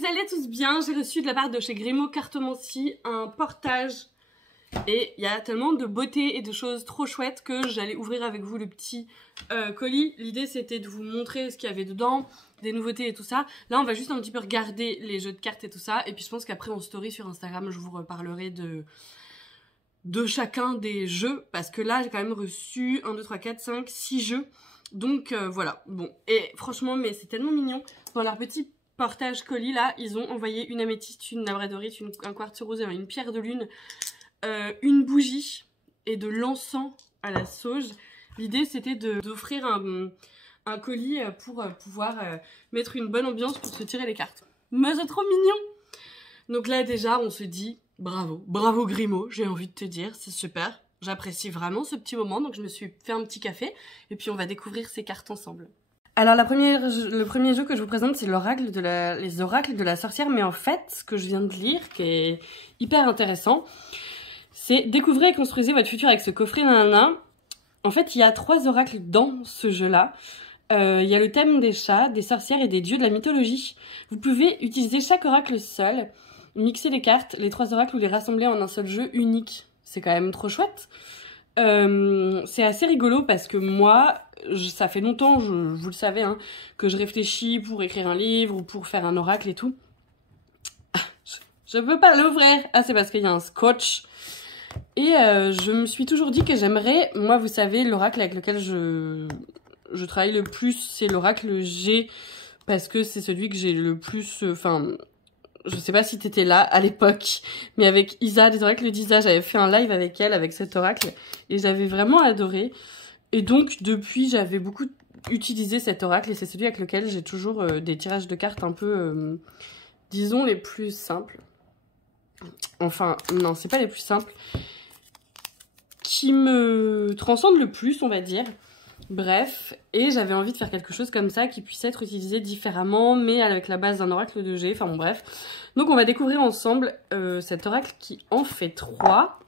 vous allez tous bien. J'ai reçu de la part de chez Grimaud Cartomancie un portage. Et il y a tellement de beauté et de choses trop chouettes que j'allais ouvrir avec vous le petit colis. L'idée c'était de vous montrer ce qu'il y avait dedans, des nouveautés et tout ça. Là on va juste un petit peu regarder les jeux de cartes et tout ça. Et puis je pense qu'après en story sur Instagram je vous reparlerai de chacun des jeux. Parce que là j'ai quand même reçu 1, 2, 3, 4, 5, 6 jeux. Donc voilà, bon. Et franchement mais c'est tellement mignon. Dans leur petit portage colis là, ils ont envoyé une améthyste, une labradorite, un quartz rose et une pierre de lune. Une bougie et de l'encens à la sauge. L'idée c'était d'offrir un colis pour pouvoir mettre une bonne ambiance pour se tirer les cartes. Mais c'est trop mignon. Donc là déjà on se dit bravo, bravo Grimaud, j'ai envie de te dire, c'est super. J'apprécie vraiment ce petit moment, donc je me suis fait un petit café et puis on va découvrir ces cartes ensemble. Alors le premier jeu que je vous présente c'est les oracles de la sorcière, mais en fait ce que je viens de lire qui est hyper intéressant, c'est découvrez et construisez votre futur avec ce coffret nanana. En fait, il y a 3 oracles dans ce jeu-là. Il y a le thème des chats, des sorcières et des dieux de la mythologie. Vous pouvez utiliser chaque oracle seul, mixer les cartes, les 3 oracles ou les rassembler en un seul jeu unique. C'est quand même trop chouette. C'est assez rigolo parce que moi, ça fait longtemps, vous le savez, hein, que je réfléchis pour écrire un livre ou pour faire un oracle et tout. Je peux pas l'ouvrir. Ah, c'est parce qu'il y a un scotch. Et je me suis toujours dit que j'aimerais, moi vous savez, l'oracle avec lequel je travaille le plus, c'est l'oracle G, parce que c'est celui que j'ai le plus, enfin, je sais pas si t'étais là à l'époque, mais avec Isa, des oracles d'Isa, j'avais fait un live avec elle, avec cet oracle, et j'avais vraiment adoré. Et donc depuis, j'avais beaucoup utilisé cet oracle, et c'est celui avec lequel j'ai toujours des tirages de cartes un peu, disons, les plus simples. Enfin, non, c'est pas les plus simples. Qui me transcende le plus, on va dire. Bref, et j'avais envie de faire quelque chose comme ça qui puisse être utilisé différemment, mais avec la base d'un oracle de G. Enfin bon, bref. Donc on va découvrir ensemble cet oracle qui en fait 3.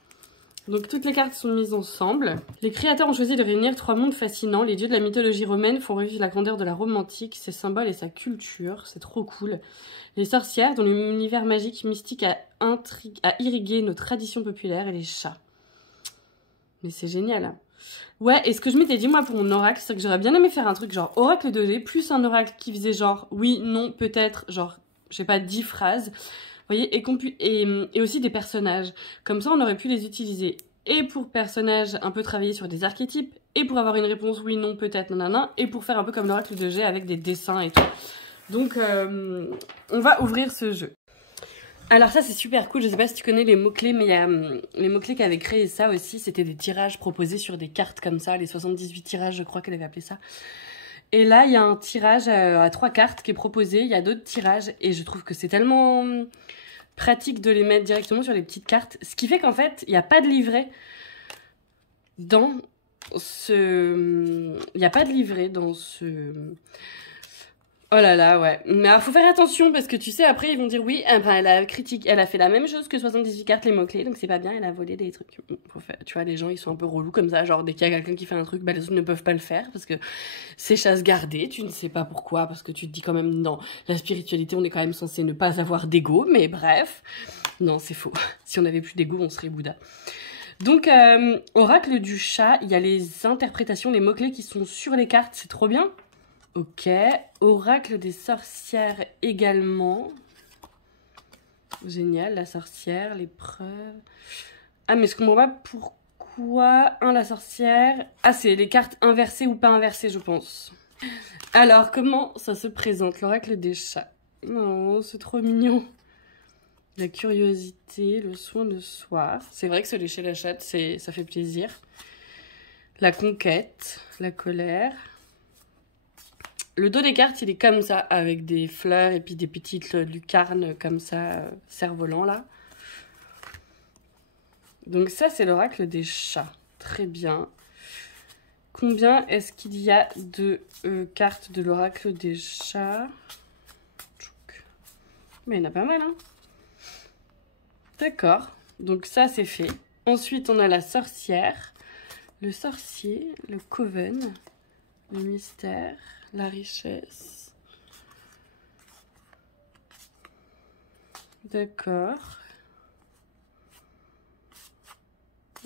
Donc toutes les cartes sont mises ensemble. Les créateurs ont choisi de réunir 3 mondes fascinants. Les dieux de la mythologie romaine font revivre la grandeur de la Rome antique, ses symboles et sa culture. C'est trop cool. Les sorcières, dont l'univers magique mystique a irrigué nos traditions populaires, et les chats. Mais c'est génial. Ouais, et ce que je m'étais dit, moi, pour mon oracle, c'est que j'aurais bien aimé faire un truc genre oracle 2D, plus un oracle qui faisait genre oui, non, peut-être, genre, je sais pas, 10 phrases. Vous voyez, et aussi des personnages. Comme ça, on aurait pu les utiliser. Et pour personnages, un peu travailler sur des archétypes, et pour avoir une réponse oui, non, peut-être, nanana, et pour faire un peu comme l'oracle de G avec des dessins et tout. Donc, on va ouvrir ce jeu. Alors ça c'est super cool, je sais pas si tu connais les mots-clés, mais il y a les mots-clés qui avaient créé ça aussi, c'était des tirages proposés sur des cartes comme ça, les 78 tirages je crois qu'elle avait appelé ça. Et là il y a un tirage à 3 cartes qui est proposé, il y a d'autres tirages et je trouve que c'est tellement pratique de les mettre directement sur les petites cartes, ce qui fait qu'en fait il n'y a pas de livret dans ce... Il n'y a pas de livret dans ce... Oh là là, ouais. Mais alors, faut faire attention parce que tu sais, après, ils vont dire oui, elle a fait la même chose que 78 cartes, les mots-clés, donc c'est pas bien, elle a volé des trucs. Tu vois, les gens, ils sont un peu relous comme ça, genre, dès qu'il y a quelqu'un qui fait un truc, bah, les autres ne peuvent pas le faire parce que c'est chasse gardée, tu ne sais pas pourquoi, parce que tu te dis quand même, dans la spiritualité, on est quand même censé ne pas avoir d'ego, mais bref. Non, c'est faux. Si on avait plus d'ego, on serait Bouddha. Donc, oracle du chat, il y a les interprétations, les mots-clés qui sont sur les cartes, c'est trop bien. Ok, oracle des sorcières également. Génial, la sorcière, l'épreuve. Ah, mais je comprends pas pourquoi. La sorcière. Ah, c'est les cartes inversées ou pas inversées, je pense. Alors, comment ça se présente, l'oracle des chats? Oh, c'est trop mignon. La curiosité, le soin de soi. C'est vrai que se lécher la chatte, ça fait plaisir. La conquête, la colère. Le dos des cartes, il est comme ça, avec des fleurs et puis des petites lucarnes comme ça, cerf-volant là. Donc ça, c'est l'oracle des chats. Très bien. Combien est-ce qu'il y a de cartes de l'oracle des chats? Mais il y en a pas mal, hein. D'accord. Donc ça, c'est fait. Ensuite, on a la sorcière, le sorcier, le coven, le mystère, la richesse. D'accord.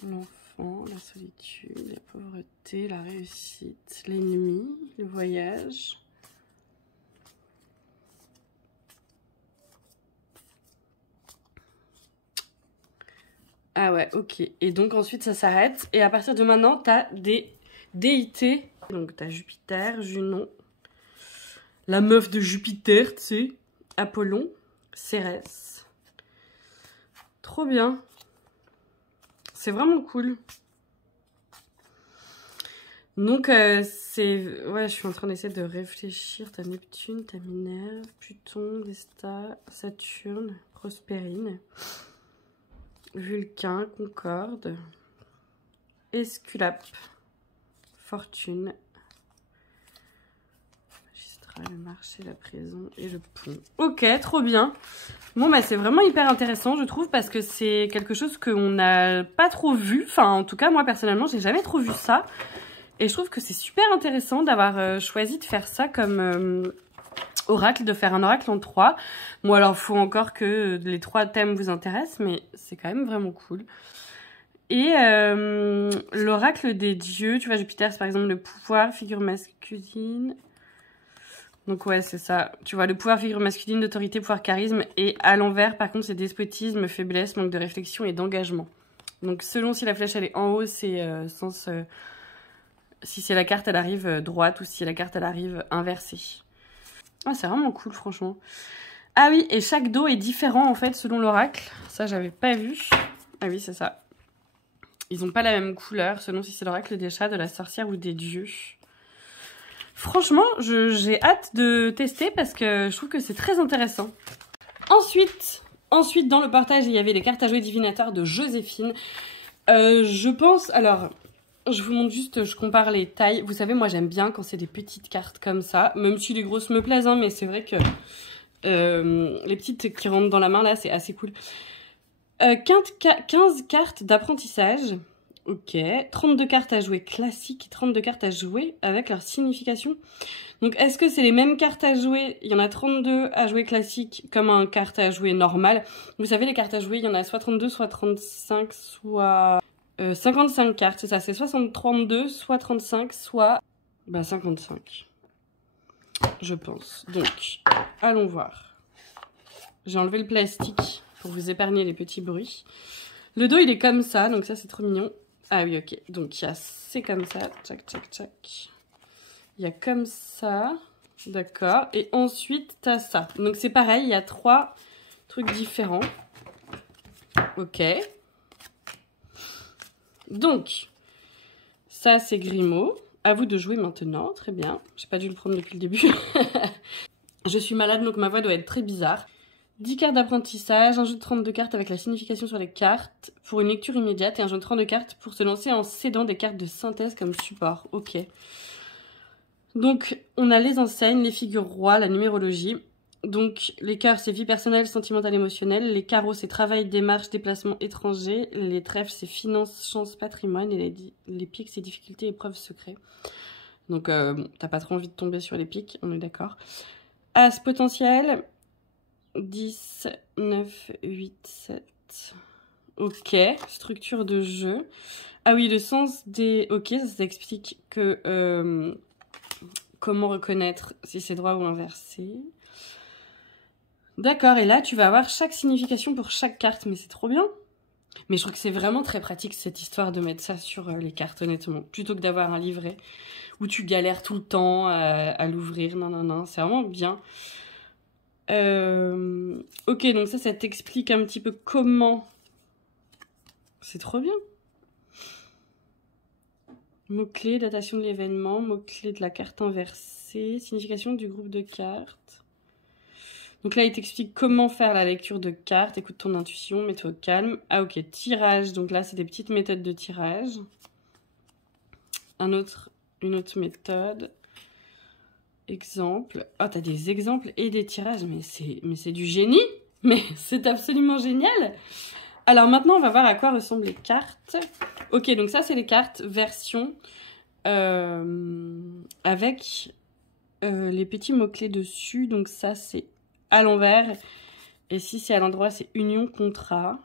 L'enfant, la solitude, la pauvreté, la réussite, l'ennemi, le voyage. Ah ouais, ok. Et donc ensuite ça s'arrête. Et à partir de maintenant, t'as des déités. Donc t'as Jupiter, Junon, la meuf de Jupiter, tu sais, Apollon, Cérès. Trop bien. C'est vraiment cool. Donc c'est... Ouais, je suis en train d'essayer de réfléchir. T'as Neptune, t'as Minerve, Pluton, Vesta, Saturne, Prospérine, Vulcain, Concorde, Esculape, Fortune, Magistrat, le marché, la prison et le pont. Ok, trop bien. Bon, bah c'est vraiment hyper intéressant, je trouve, parce que c'est quelque chose qu'on n'a pas trop vu. Enfin, en tout cas, moi, personnellement, j'ai jamais trop vu ça. Et je trouve que c'est super intéressant d'avoir choisi de faire ça comme oracle, de faire un oracle en 3. Bon, alors, il faut encore que les 3 thèmes vous intéressent, mais c'est quand même vraiment cool. Et l'oracle des dieux, tu vois, Jupiter, c'est par exemple le pouvoir, figure masculine. Donc ouais, c'est ça. Tu vois, le pouvoir, figure masculine, d'autorité, pouvoir, charisme. Et à l'envers, par contre, c'est despotisme, faiblesse, manque de réflexion et d'engagement. Donc selon si la flèche, elle est en haut, c'est sens... si c'est la carte, elle arrive droite ou si la carte, elle arrive inversée. Ah, c'est vraiment cool, franchement. Ah oui, et chaque dos est différent, en fait, selon l'oracle. Ça, j'avais pas vu. Ah oui, c'est ça. Ils n'ont pas la même couleur, selon si c'est l'oracle des chats, de la sorcière ou des dieux. Franchement, j'ai hâte de tester parce que je trouve que c'est très intéressant. Ensuite, dans le partage, il y avait les cartes à jouer divinateurs de Joséphine. Je pense... Alors, je vous montre juste, je compare les tailles. Vous savez, moi, j'aime bien quand c'est des petites cartes comme ça. Même si les grosses me plaisent, hein, mais c'est vrai que les petites qui rentrent dans la main, là, c'est assez cool. 15 cartes d'apprentissage. Ok. 32 cartes à jouer classiques, 32 cartes à jouer avec leur signification. Donc, est-ce que c'est les mêmes cartes à jouer? Il y en a 32 à jouer classique comme un carte à jouer normal. Vous savez, les cartes à jouer, il y en a soit 32, soit 35, soit 55 cartes. C'est ça, c'est soit 32, soit 35, soit 55. Je pense. Donc, allons voir. J'ai enlevé le plastique pour vous épargner les petits bruits. Le dos, il est comme ça, donc ça, c'est trop mignon. Ah oui, ok. Donc, il y a... C'est comme ça. Tchac, tchac, tchac. Il y a comme ça. D'accord. Et ensuite, t'as ça. Donc, c'est pareil. Il y a 3 trucs différents. Ok. Donc, ça, c'est Grimaud. À vous de jouer maintenant. Très bien. J'ai pas dû le prendre depuis le début. Je suis malade, donc ma voix doit être très bizarre. 10 cartes d'apprentissage, un jeu de 32 cartes avec la signification sur les cartes pour une lecture immédiate et un jeu de 32 cartes pour se lancer en cédant des cartes de synthèse comme support. Ok. Donc, on a les enseignes, les figures rois, la numérologie. Donc, les cœurs, c'est vie personnelle, sentimentale, émotionnelle. Les carreaux, c'est travail, démarche, déplacement étranger. Les trèfles, c'est finance, chance, patrimoine. Et les piques, c'est difficulté, épreuve, secret. Donc, bon, t'as pas trop envie de tomber sur les piques, on est d'accord. As potentiel... 10, 9, 8, 7. Ok, structure de jeu. Ah oui, le sens des... Ok, ça explique que... comment reconnaître si c'est droit ou inversé. D'accord, et là, tu vas avoir chaque signification pour chaque carte, mais c'est trop bien. Mais je trouve que c'est vraiment très pratique, cette histoire de mettre ça sur les cartes, honnêtement. Plutôt que d'avoir un livret où tu galères tout le temps à l'ouvrir. Non, non, non, c'est vraiment bien. Ok, donc ça t'explique un petit peu comment. C'est trop bien. Mots-clés, datation de l'événement, mots-clés de la carte inversée, signification du groupe de cartes. Donc là, il t'explique comment faire la lecture de cartes. Écoute ton intuition, mets-toi au calme. Ah ok, tirage. Donc là, c'est des petites méthodes de tirage. Une autre méthode. Exemple. Oh, t'as des exemples et des tirages. Mais c'est du génie. Mais c'est absolument génial. Alors maintenant, on va voir à quoi ressemblent les cartes. Ok, donc ça, c'est les cartes version avec les petits mots-clés dessus. Donc ça, c'est à l'envers. Et si c'est à l'endroit, c'est union, contrat.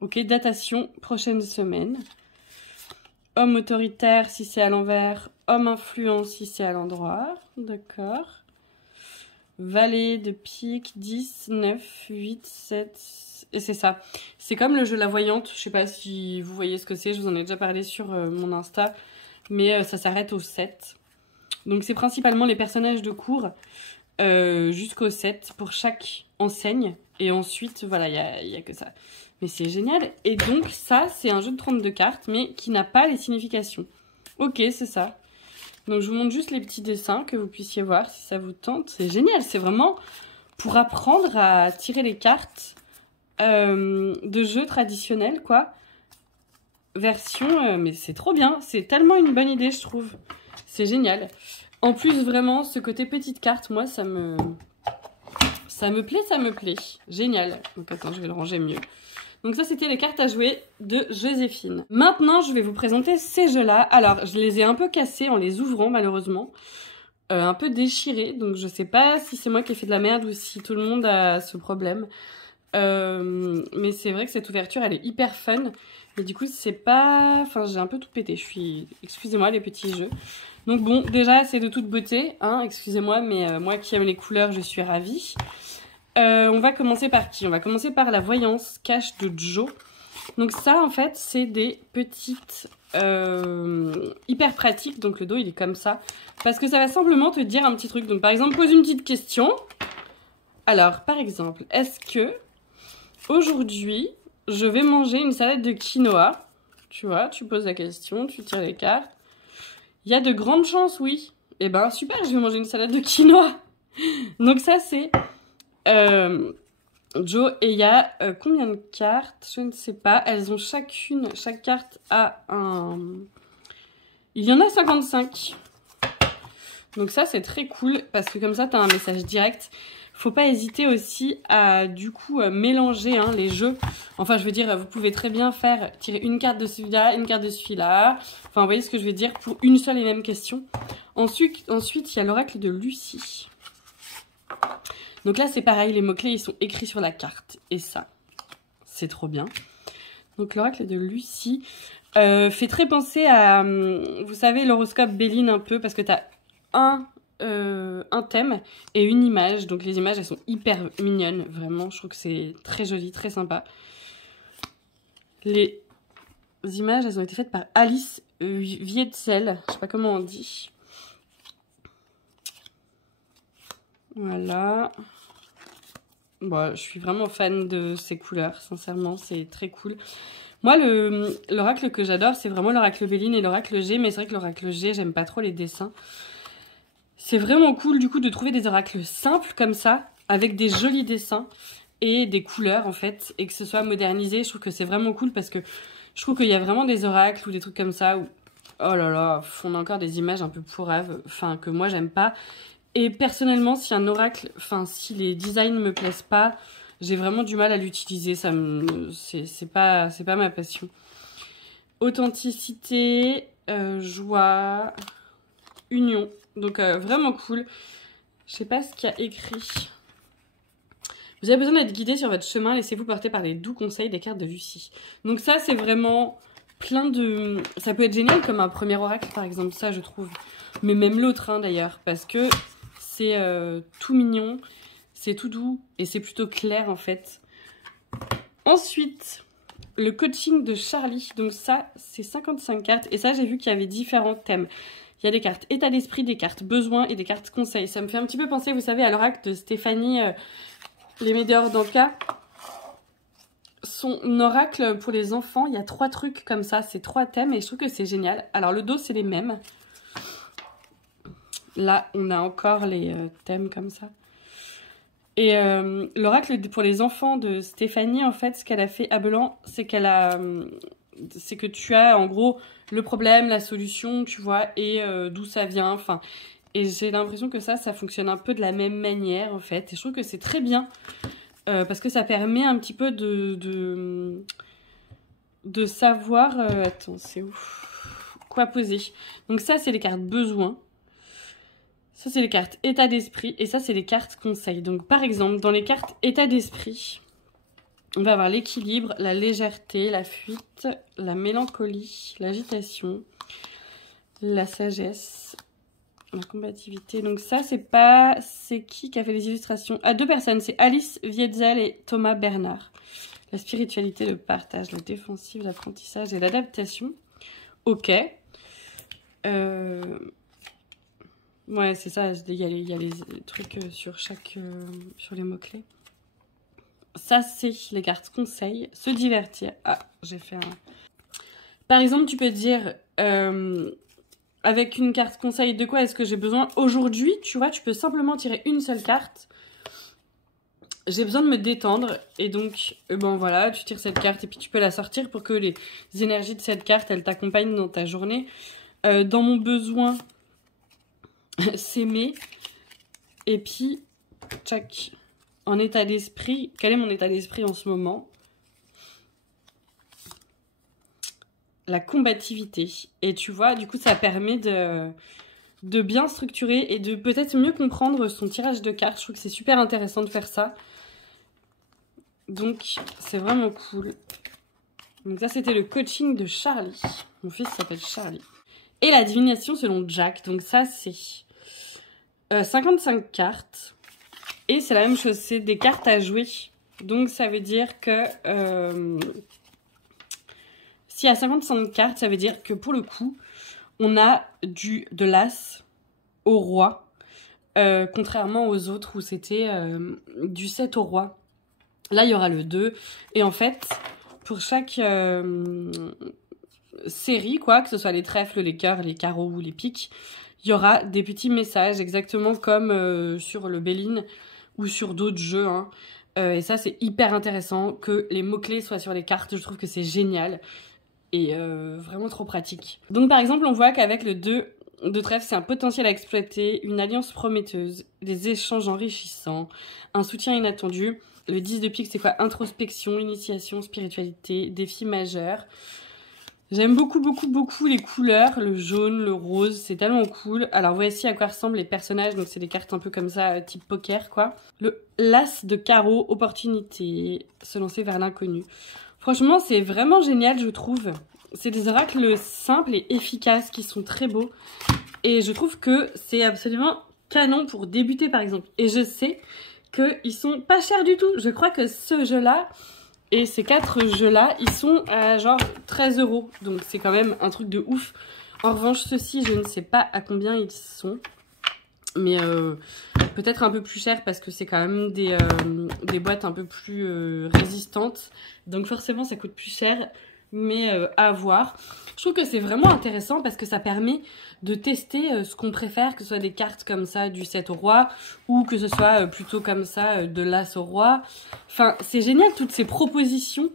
Ok, datation, prochaine semaine. Homme autoritaire si c'est à l'envers. Homme influent si c'est à l'endroit. D'accord. Valet de pique, 10, 9, 8, 7... Et c'est ça. C'est comme le jeu La Voyante. Je sais pas si vous voyez ce que c'est. Je vous en ai déjà parlé sur mon Insta. Mais ça s'arrête au 7. Donc c'est principalement les personnages de cours jusqu'au 7 pour chaque enseigne. Et ensuite, voilà, il y a que ça. Mais c'est génial. Et donc ça, c'est un jeu de 32 cartes, mais qui n'a pas les significations. Ok, c'est ça. Donc je vous montre juste les petits dessins, que vous puissiez voir si ça vous tente. C'est génial, c'est vraiment pour apprendre à tirer les cartes de jeux traditionnels, quoi. Version, mais c'est trop bien. C'est tellement une bonne idée, je trouve. C'est génial. En plus, vraiment, ce côté petite carte, moi, ça me plaît. Génial. Donc attends, je vais le ranger mieux. Donc ça, c'était les cartes à jouer de Joséphine. Maintenant, je vais vous présenter ces jeux-là. Alors, je les ai un peu cassés en les ouvrant, malheureusement. Un peu déchirés. Donc, je sais pas si c'est moi qui ai fait de la merde ou si tout le monde a ce problème. Mais c'est vrai que cette ouverture, elle est hyper fun. Mais du coup, c'est pas... Enfin, j'ai un peu tout pété. Excusez-moi, les petits jeux. Donc bon, déjà, c'est de toute beauté. Hein, excusez-moi, mais moi qui aime les couleurs, je suis ravie. On va commencer par qui? On va commencer par la voyance cache de Jo. Donc ça, en fait, c'est des petites hyper pratiques. Donc le dos, il est comme ça. Parce que ça va simplement te dire un petit truc. Donc par exemple, pose une petite question. Alors, par exemple, est-ce que aujourd'hui, je vais manger une salade de quinoa? Tu vois, tu poses la question, tu tires les cartes. Il y a de grandes chances, oui. Eh ben, super, je vais manger une salade de quinoa. Donc ça, c'est... Jo, et il y a combien de cartes? Je ne sais pas. Elles ont chaque carte a un... Il y en a 55. Donc ça, c'est très cool, parce que comme ça, tu as un message direct. Faut pas hésiter aussi à, du coup, mélanger hein, les jeux. Enfin, je veux dire, vous pouvez très bien tirer une carte de celui-là, une carte de celui-là. Enfin, vous voyez ce que je veux dire, pour une seule et même question. Ensuite, il y a l'oracle de Lucie. Donc là, c'est pareil, les mots-clés, ils sont écrits sur la carte. Et ça, c'est trop bien. Donc l'oracle de Lucie fait très penser à, vous savez, l'horoscope Béline un peu, parce que tu as un thème et une image. Donc les images, elles sont hyper mignonnes, vraiment. Je trouve que c'est très joli, très sympa. Les images, elles ont été faites par Alice Vietzel. Je sais pas comment on dit. Voilà. Bon, je suis vraiment fan de ces couleurs, sincèrement, c'est très cool. Moi, l'oracle que j'adore, c'est vraiment l'oracle Béline et l'oracle G, mais c'est vrai que l'oracle G, j'aime pas trop les dessins. C'est vraiment cool, du coup, de trouver des oracles simples comme ça, avec des jolis dessins et des couleurs, en fait, et que ce soit modernisé. Je trouve que c'est vraiment cool parce que je trouve qu'il y a vraiment des oracles ou des trucs comme ça où, oh là là, on a encore des images un peu pourraves, enfin, que moi, j'aime pas. Et personnellement, si un oracle, enfin, si les designs me plaisent pas, j'ai vraiment du mal à l'utiliser. C'est pas ma passion. Authenticité, joie, union. Donc, vraiment cool. Je sais pas ce qu'il y a écrit. Vous avez besoin d'être guidé sur votre chemin. Laissez-vous porter par les doux conseils des cartes de Lucie. Donc ça, c'est vraiment plein de... Ça peut être génial comme un premier oracle, par exemple, ça, je trouve. Mais même l'autre, hein, d'ailleurs, parce que... C'est tout mignon, c'est tout doux et c'est plutôt clair en fait. Ensuite, le coaching de Charlie. Donc ça, c'est 55 cartes. Et ça, j'ai vu qu'il y avait différents thèmes. Il y a des cartes état d'esprit, des cartes besoins et des cartes conseils. Ça me fait un petit peu penser, vous savez, à l'oracle de Stéphanie, les Médéors d'Anka. Son oracle pour les enfants, il y a 3 trucs comme ça. C'est 3 thèmes et je trouve que c'est génial. Alors le dos, c'est les mêmes. Là, on a encore les thèmes comme ça. Et l'oracle pour les enfants de Stéphanie, en fait, ce qu'elle a fait à Belan, c'est c'est que tu as, en gros, le problème, la solution, tu vois, et d'où ça vient, enfin... Et j'ai l'impression que ça fonctionne un peu de la même manière, en fait. Et je trouve que c'est très bien, parce que ça permet un petit peu de savoir... attends, c'est où? Quoi poser? Donc ça, c'est les cartes besoins. Ça, c'est les cartes état d'esprit et ça, c'est les cartes conseils. Donc, par exemple, dans les cartes état d'esprit, on va avoir l'équilibre, la légèreté, la fuite, la mélancolie, l'agitation, la sagesse, la combativité. Donc ça, c'est qui a fait les illustrations? Ah, 2 personnes, c'est Alice Vietzel et Thomas Bernard. La spiritualité, le partage, la défensive, l'apprentissage et l'adaptation. Ok. Ouais, c'est ça, il y a les trucs sur sur les mots-clés. Ça, c'est les cartes conseils. Se divertir. Ah, j'ai fait un... Par exemple, tu peux dire, avec une carte conseil, de quoi est-ce que j'ai besoin aujourd'hui? Tu vois, tu peux simplement tirer une seule carte. J'ai besoin de me détendre. Et donc, bon voilà, tu tires cette carte et puis tu peux la sortir pour que les énergies de cette carte, elles t'accompagnent dans ta journée. Dans mon besoin, s'aimer. Et puis, tchac. En état d'esprit, quel est mon état d'esprit en ce moment? La combativité. Et tu vois, du coup, ça permet de bien structurer et de peut-être mieux comprendre son tirage de cartes. Je trouve que c'est super intéressant de faire ça. Donc, c'est vraiment cool. Donc ça, c'était le coaching de Charlie. Mon fils s'appelle Charlie. Et la divination selon Jack. Donc ça, c'est 55 cartes. Et c'est la même chose, c'est des cartes à jouer. Donc ça veut dire que s'il y a 55 cartes, ça veut dire que pour le coup, on a de l'as au roi. Contrairement aux autres où c'était du 7 au roi. Là, il y aura le 2. Et en fait, pour chaque série, quoi, que ce soit les trèfles, les cœurs, les carreaux ou les piques, il y aura des petits messages, exactement comme sur le Béline ou sur d'autres jeux. Hein. Et ça, c'est hyper intéressant que les mots-clés soient sur les cartes. Je trouve que c'est génial et vraiment trop pratique. Donc, par exemple, on voit qu'avec le 2 de trèfle, c'est un potentiel à exploiter, une alliance prometteuse, des échanges enrichissants, un soutien inattendu. Le 10 de pique, c'est quoi? Introspection, initiation, spiritualité, défi majeur. J'aime beaucoup, beaucoup, beaucoup les couleurs, le jaune, le rose, c'est tellement cool. Alors voici à quoi ressemblent les personnages, donc c'est des cartes un peu comme ça, type poker quoi. L'as de carreau, opportunité, se lancer vers l'inconnu. Franchement, c'est vraiment génial, je trouve. C'est des oracles simples et efficaces qui sont très beaux. Et je trouve que c'est absolument canon pour débuter par exemple. Et je sais qu'ils sont pas chers du tout. Je crois que ce jeu-là... Et ces 4 jeux-là, ils sont à genre 13 €. Donc c'est quand même un truc de ouf. En revanche, ceux-ci, je ne sais pas à combien ils sont. Mais peut-être un peu plus cher parce que c'est quand même des boîtes un peu plus résistantes. Donc forcément, ça coûte plus cher. Mais à voir. Je trouve que c'est vraiment intéressant parce que ça permet de tester ce qu'on préfère, que ce soit des cartes comme ça du 7 au roi ou que ce soit plutôt comme ça de l'as au roi. Enfin, c'est génial toutes ces propositions.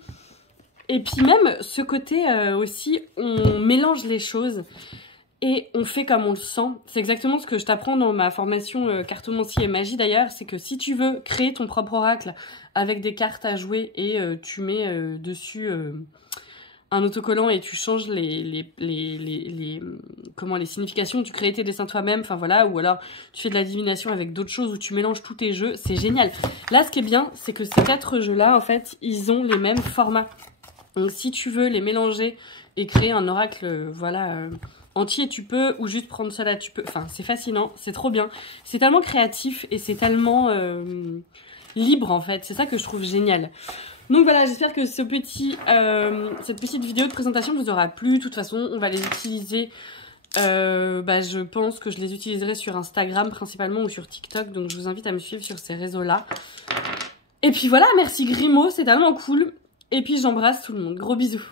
Et puis même ce côté aussi, on mélange les choses et on fait comme on le sent. C'est exactement ce que je t'apprends dans ma formation cartomancie et magie d'ailleurs. C'est que si tu veux créer ton propre oracle avec des cartes à jouer et tu mets dessus... un autocollant et tu changes les significations, tu crées tes dessins toi-même, enfin voilà, ou alors tu fais de la divination avec d'autres choses où tu mélanges tous tes jeux, c'est génial. Là, ce qui est bien, c'est que ces 4 jeux-là, en fait, ils ont les mêmes formats. Donc si tu veux les mélanger et créer un oracle, voilà, entier, tu peux, ou juste prendre cela, tu peux. Enfin, c'est fascinant, c'est trop bien. C'est tellement créatif et c'est tellement libre, en fait. C'est ça que je trouve génial. Donc voilà, j'espère que cette petite vidéo de présentation vous aura plu. De toute façon, on va les utiliser. Je pense que je les utiliserai sur Instagram principalement ou sur TikTok. Donc je vous invite à me suivre sur ces réseaux-là. Et puis voilà, merci Grimaud, c'est tellement cool. Et puis j'embrasse tout le monde. Gros bisous.